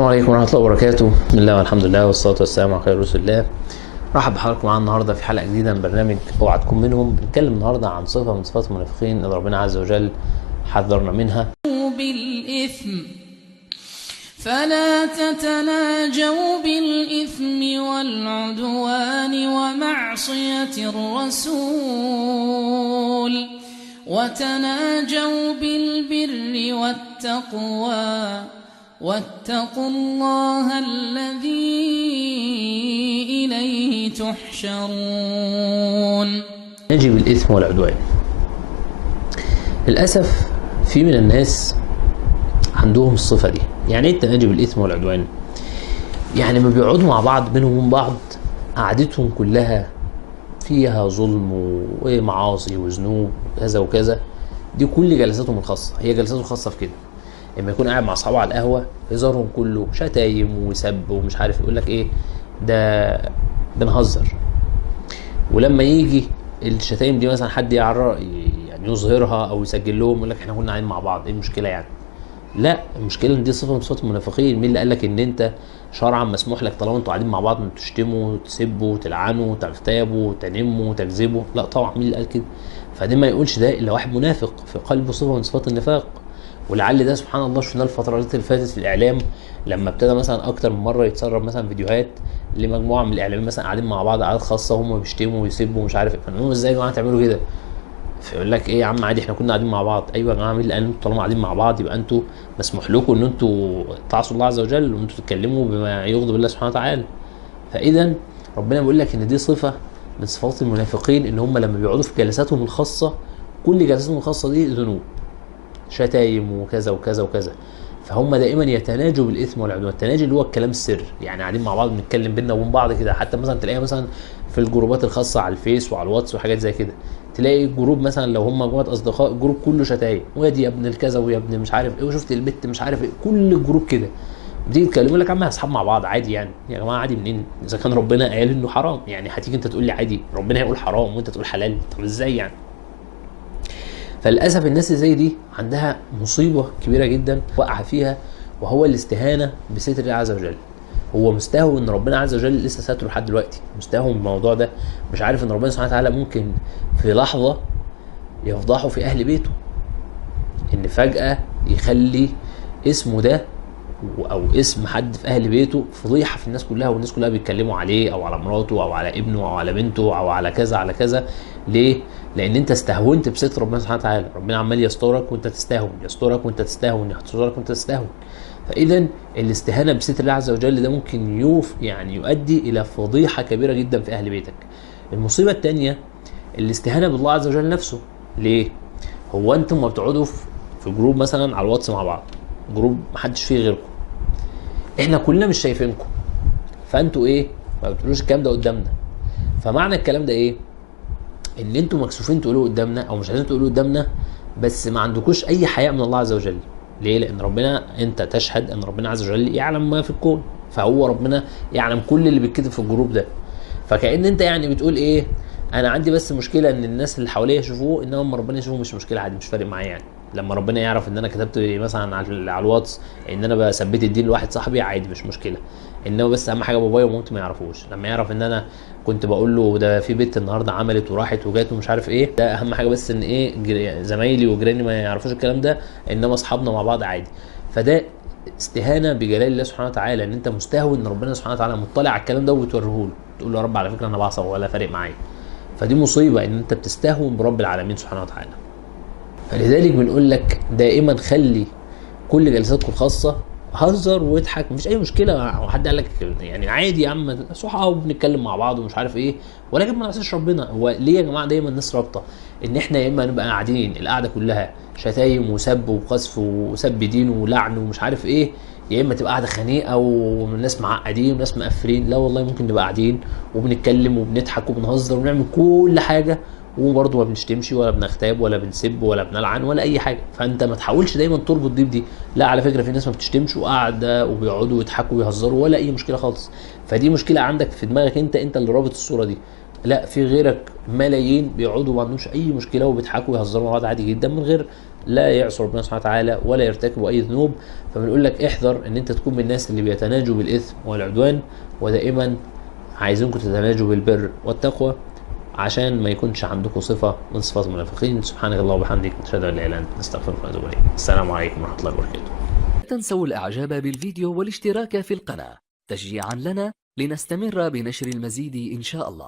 السلام عليكم ورحمة الله وبركاته. بسم الله والحمد لله والصلاة والسلام على خير رسول الله. رحب بحضراتكم معانا النهارده في حلقة جديدة من برنامج اوعى تكون منهم. بنتكلم النهارده عن صفة من صفات المنافقين اللي ربنا عز وجل حذرنا منها. بالإثم فلا تتناجوا بالإثم والعدوان ومعصية الرسول وتناجوا بالبر والتقوى واتقوا الله الذي إليه تحشرون. نجي بالإثم والعدوان. للأسف في من الناس عندهم الصفة دي. يعني ايه التناجي بالإثم والعدوان؟ يعني ما بيقعدوا مع بعض بينهم وبين بعض قعدتهم كلها فيها ظلم ومعاصي وذنوب كذا وكذا. دي كل جلساتهم الخاصة، هي جلساته الخاصة في كده. لما يكون قاعد مع اصحابه على القهوه هزارهم كله شتايم وسب ومش عارف يقول لك ايه ده بنهزر. ولما يجي الشتايم دي مثلا حد يعني يظهرها او يسجل لهم يقول لك احنا كنا قاعدين مع بعض، ايه المشكله يعني؟ لا، المشكله ان دي صفه من صفات المنافقين. مين اللي قال لك ان انت شرعا مسموح لك طالما انتوا قاعدين مع بعض ان تشتموا وتسبوا وتلعنوا وتغتابوا وتنموا وتكذبوا؟ لا طبعا، مين اللي قال كده؟ فدي ما يقولش ده الا واحد منافق في قلبه صفه من صفات النفاق. ولعل ده سبحان الله شفناه الفترات اللي فاتت في الاعلام، لما ابتدى مثلا اكتر من مره يتسرب مثلا فيديوهات لمجموعه من الاعلاميين مثلا قاعدين مع بعض قعدات خاصه وهم بيشتموا ويسبوا ومش عارف ايه. فنقول ازاي يا جماعه تعملوا كده؟ فيقول لك ايه يا عم عادي احنا كنا قاعدين مع بعض. ايوه يا جماعه، مين اللي قال انتوا طالما قاعدين مع بعض يبقى انتوا مسموح لكم ان انتوا تعصوا الله عز وجل وانتوا تتكلموا بما يغضب الله سبحانه وتعالى؟ فاذا ربنا بيقول لك ان دي صفه من صفات المنافقين، ان هم لما بيقعدوا في جلساتهم الخاصه كل جلساتهم الخاصه دي ذنوب، شتايم وكذا وكذا وكذا. فهم دائما يتناجوا بالاثم والعدوان. التناجي اللي هو الكلام السر، يعني قاعدين مع بعض بنتكلم بينا وبين بعض كده. حتى مثلا تلاقيها مثلا في الجروبات الخاصه على الفيس وعلى الواتس وحاجات زي كده، تلاقي جروب مثلا لو هم مجموعه اصدقاء جروب كله شتايم، وادي يا ابن الكذا ويا ابن مش عارف ايه وشفت البت مش عارف ايه، كل الجروب كده. بتيجي تكلموا لك يا عم اصحاب مع بعض عادي، يعني يا جماعه عادي منين؟ اذا كان ربنا قال انه حرام، يعني هتيجي انت تقول لي عادي؟ ربنا هيقول حرام وانت تقول حلال؟ طب ازاي يعني؟ فللاسف الناس اللي زي دي عندها مصيبه كبيره جدا وقع فيها، وهو الاستهانه بستر الله عز وجل. هو مستهون ان ربنا عز وجل لسه ساتره لحد دلوقتي، مستهون بالموضوع ده، مش عارف ان ربنا سبحانه وتعالى ممكن في لحظه يفضحه في اهل بيته، ان فجاه يخلي اسمه ده او اسم حد في اهل بيته فضيحه في الناس كلها، والناس كلها بيتكلموا عليه او على مراته او على ابنه او على بنته او على كذا على كذا. ليه؟ لان انت استهونت بستر ربنا سبحانه وتعالى. ربنا عمال يسترك وانت تستهون، يسترك وانت تستهون، يسترك وانت تستهون. فاذا الاستهانه بستر الله عز وجل ده ممكن يعني يؤدي الى فضيحه كبيره جدا في اهل بيتك. المصيبه الثانيه الاستهانه بالله عز وجل نفسه. ليه؟ هو انتم ما بتقعدوا في جروب مثلا على الواتس مع بعض، جروب محدش فيه غيركم، احنا كلنا مش شايفينكم، فانتوا ايه ما بتقولوش الكلام ده قدامنا. فمعنى الكلام ده ايه؟ ان انتوا مكسوفين تقولوا قدامنا او مش عايزين تقولوا قدامنا، بس ما عندكوش اي حياء من الله عز وجل. ليه؟ لان ربنا، انت تشهد ان ربنا عز وجل يعلم ما في الكون، فهو ربنا يعلم كل اللي بيتكتب في الجروب ده. فكأن انت يعني بتقول ايه؟ انا عندي بس مشكله ان الناس اللي حواليا يشوفوه، انما لما ربنا يشوفه مش مشكله، عادي مش فارق معايا. يعني لما ربنا يعرف ان انا كتبت مثلا على الواتس ان انا بثبت الدين لواحد صاحبي، عادي مش مشكله. انما بس اهم حاجه بابايا ومامتي ما يعرفوش. لما يعرف ان انا كنت بقول له ده في بنت النهارده عملت وراحت وجات ومش عارف ايه، ده اهم حاجه. بس ان ايه زمايلي وجيراني ما يعرفوش الكلام ده، انما اصحابنا مع بعض عادي. فده استهانه بجلال الله سبحانه وتعالى، ان انت مستهون ان ربنا سبحانه وتعالى مطلع على الكلام ده وبتوريه له، تقول له يا رب على فكره انا بعصى ولا فارق معايا. فدي مصيبه ان انت بتستهون برب العالمين سبحانه وتعالى. فلذلك بنقول لك دائما خلي كل جلساتكم الخاصه هزر واضحك، مفيش اي مشكله. حد قال لك يعني عادي يا عم صحاب بنتكلم مع بعض ومش عارف ايه، ولكن ما نعصيش ربنا. هو ليه يا جماعه دايما الناس رابطه ان احنا يا اما نبقى قاعدين القعده كلها شتايم وسب وقذف وسب دين ولعن ومش عارف ايه، يا اما تبقى قاعده خنيقه والناس معقدين وناس مقفلين؟ لا والله، ممكن نبقى قاعدين وبنتكلم وبنضحك وبنهزر وبنعمل كل حاجه وبرضه ما بنشتمش ولا بنغتاب ولا بنسب ولا بنلعن ولا اي حاجه. فانت ما تحاولش دايما تربط دي بدي. لا على فكره في ناس ما بتشتمش وقاعده وبيقعدوا يضحكوا ويهزروا ولا اي مشكله خالص. فدي مشكله عندك في دماغك، انت اللي رابط الصوره دي. لا، في غيرك ملايين بيقعدوا ما عندهمش اي مشكله وبيضحكوا ويهزروا مع بعض عادي جدا من غير لا يعصوا ربنا سبحانه وتعالى ولا يرتكبوا اي ذنوب. فبنقول لك احذر ان انت تكون من الناس اللي بيتناجوا بالاثم والعدوان، ودائما عايزينكم تتناجوا بالبر والتقوى عشان ما يكونش عندكم صفه من صفات المنافقين. سبحانك اللهم وبحمدك، نشهد ان لا اله الا انت، نستغفرك ونتوب اليك. السلام عليكم ورحمه الله وبركاته. لا تنسوا الإعجاب بالفيديو والاشتراك في القناة تشجيعا لنا لنستمر بنشر المزيد إن شاء الله.